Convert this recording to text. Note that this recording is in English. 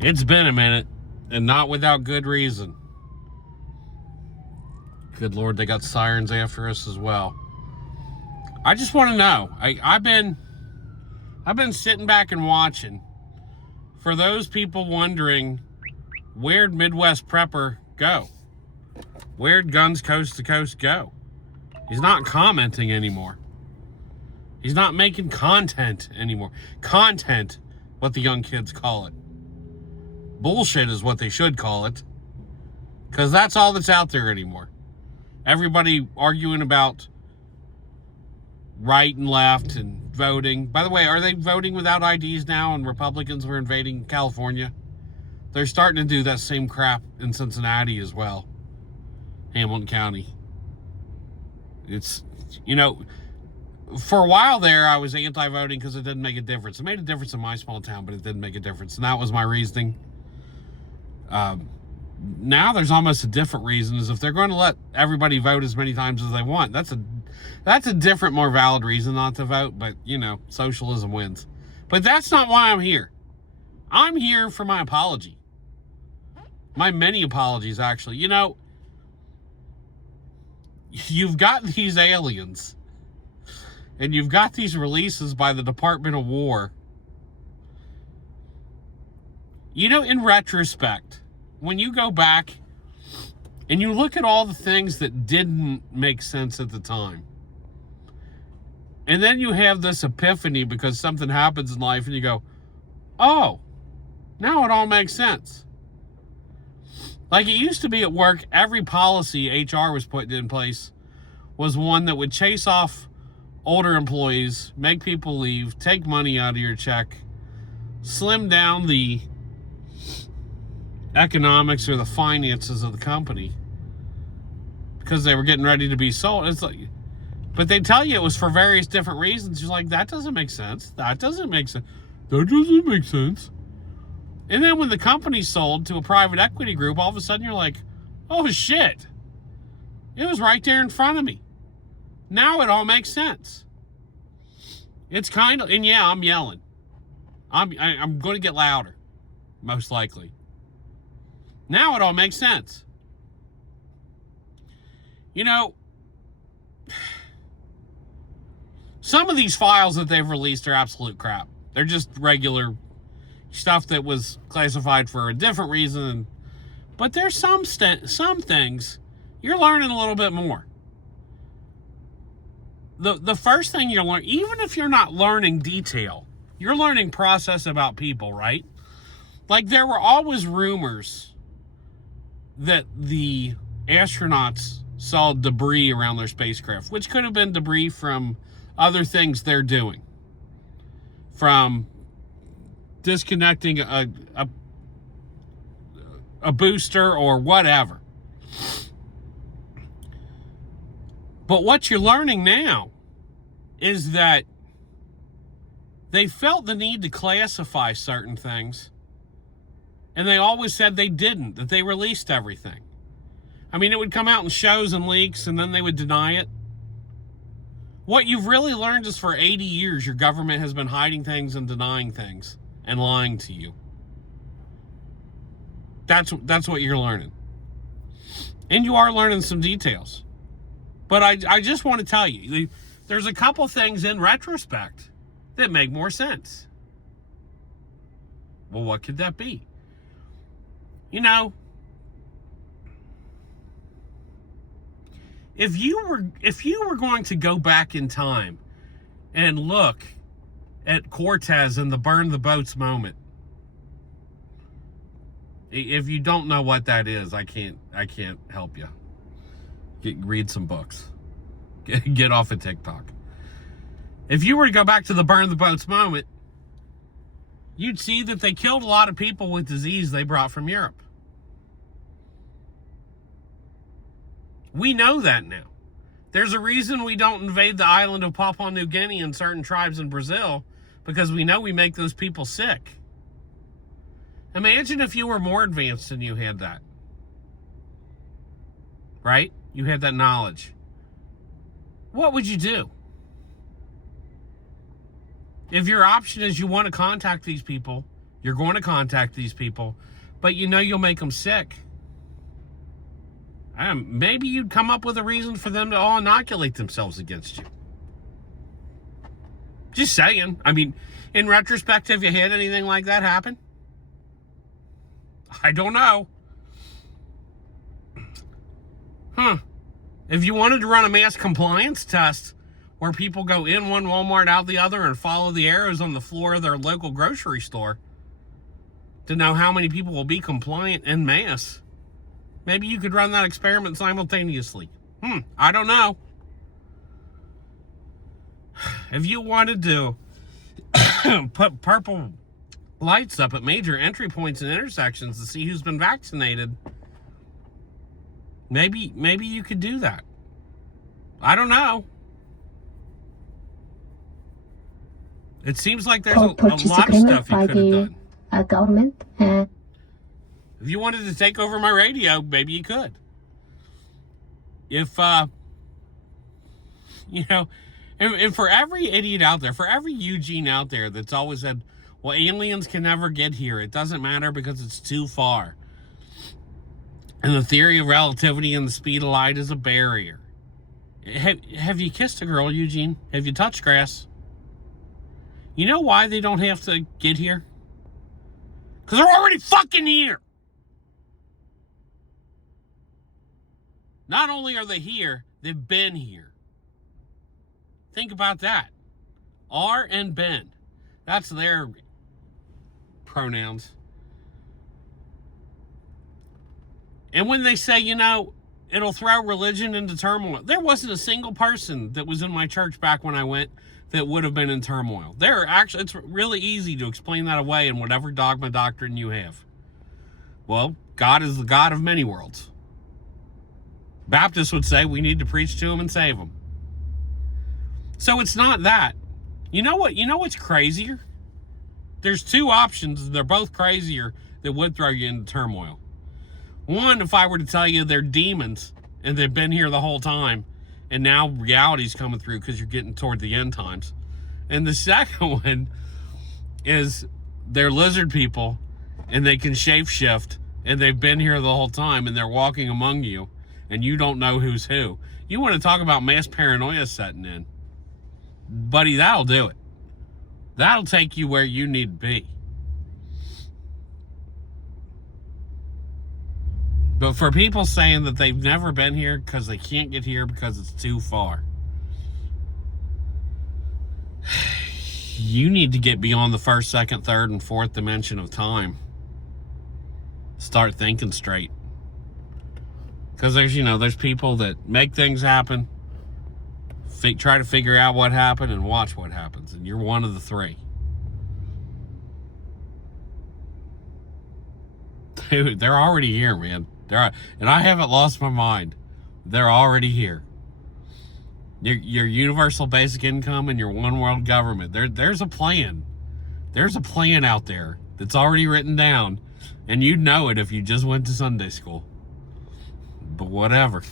It's been a minute, and not without good reason. Good Lord, they got sirens after us as well. I just want to know. I've been sitting back and watching. For those people wondering, where'd Midwest Prepper go? Where'd Guns Coast to Coast go? He's not commenting anymore. He's not making content anymore. Content, what the young kids call it. Bullshit is what they should call it. Because that's all that's out there anymore. Everybody arguing about right and left and voting. By the way, are they voting without IDs now and Republicans were invading California? They're starting to do that same crap in Cincinnati as well. Hamilton County. It's, for a while there, I was anti-voting because it didn't make a difference. It made a difference in my small town, but it didn't make a difference. And that was my reasoning. Now there's almost a different reason, is if they're going to let everybody vote as many times as they want, that's a different, more valid reason not to vote. But, socialism wins. But that's not why I'm here. I'm here for my apology. My many apologies, actually. You've got these aliens, and you've got these releases by the Department of War. In retrospect, when you go back and you look at all the things that didn't make sense at the time, and then you have this epiphany because something happens in life and you go, oh, now it all makes sense. Like it used to be at work, every policy HR was putting in place was one that would chase off older employees, make people leave, take money out of your check, slim down the economics or the finances of the company because they were getting ready to be sold. It's like, but they tell you it was for various different reasons. You're like, that doesn't make sense. That doesn't make sense. That doesn't make sense. And then when the company sold to a private equity group, all of a sudden you're like, oh shit. It was right there in front of me. Now it all makes sense. It's kind of, and yeah, I'm yelling. I'm going to get louder, most likely. Now it all makes sense. Some of these files that they've released are absolute crap. They're just regular stuff that was classified for a different reason. But there's some things you're learning a little bit more. The first thing you learn, even if you're not learning detail, you're learning process about people, right? Like there were always rumors that the astronauts saw debris around their spacecraft, which could have been debris from other things they're doing. From disconnecting a booster or whatever. But what you're learning now is that they felt the need to classify certain things, and they always said they didn't, that they released everything. I mean, it would come out in shows and leaks, and then they would deny it. What you've really learned is for 80 years, your government has been hiding things and denying things and lying to you. That's what you're learning. And you are learning some details. But I just want to tell you, there's a couple things in retrospect that make more sense. Well, what could that be? If you were going to go back in time and look at Cortez and the burn the boats moment, if you don't know what that is, I can't help you. Read some books. Get off of TikTok. If you were to go back to the burn the boats moment, you'd see that they killed a lot of people with disease they brought from Europe. We know that now. There's a reason we don't invade the island of Papua New Guinea and certain tribes in Brazil, because we know we make those people sick. Imagine if you were more advanced and you had that. Right? You had that knowledge. What would you do? If your option is you want to contact these people, You're going to contact these people, but you know you'll make them sick. Maybe you'd come up with a reason for them to all inoculate themselves against you. Just saying. I mean, in retrospect, have you had anything like that happen? I don't know. If you wanted to run a mass compliance test where people go in one Walmart, out the other, and follow the arrows on the floor of their local grocery store to know how many people will be compliant en masse, maybe you could run that experiment simultaneously. I don't know. If you wanted to put purple lights up at major entry points and intersections to see who's been vaccinated, maybe you could do that. I don't know. It seems like there's a lot of stuff you could have done. Government. If you wanted to take over my radio, maybe you could. If, you know, and for every idiot out there, for every Eugene out there that's always said, well, aliens can never get here. It doesn't matter because it's too far. And the theory of relativity and the speed of light is a barrier. Have you kissed a girl, Eugene? Have you touched grass? You know why they don't have to get here? Because they're already fucking here. Not only are they here, they've been here. Think about that. Are and been. That's their pronouns. And when they say, you know, it'll throw religion into turmoil, there wasn't a single person that was in my church back when I went that would have been in turmoil. It's really easy to explain that away in whatever dogma doctrine you have. Well, God is the God of many worlds. Baptists would say we need to preach to him and save him. So it's not that. You know what? You know what's crazier? There's two options. They're both crazier that would throw you into turmoil. One, if I were to tell you they're demons and they've been here the whole time, and now reality's coming through because you're getting toward the end times. And the second one is they're lizard people and they can shapeshift and they've been here the whole time and they're walking among you and you don't know who's who. You want to talk about mass paranoia setting in. Buddy, that'll do it. That'll take you where you need to be. But for people saying that they've never been here because they can't get here because it's too far, you need to get beyond the first, second, third, and fourth dimension of time. Start thinking straight. Because there's people that make things happen, try to figure out what happened, and watch what happens. And you're one of the three. Dude, they're already here, man. And I haven't lost my mind. They're already here. Your universal basic income and your one world government. There's a plan. There's a plan out there that's already written down. And you'd know it if you just went to Sunday school. But whatever.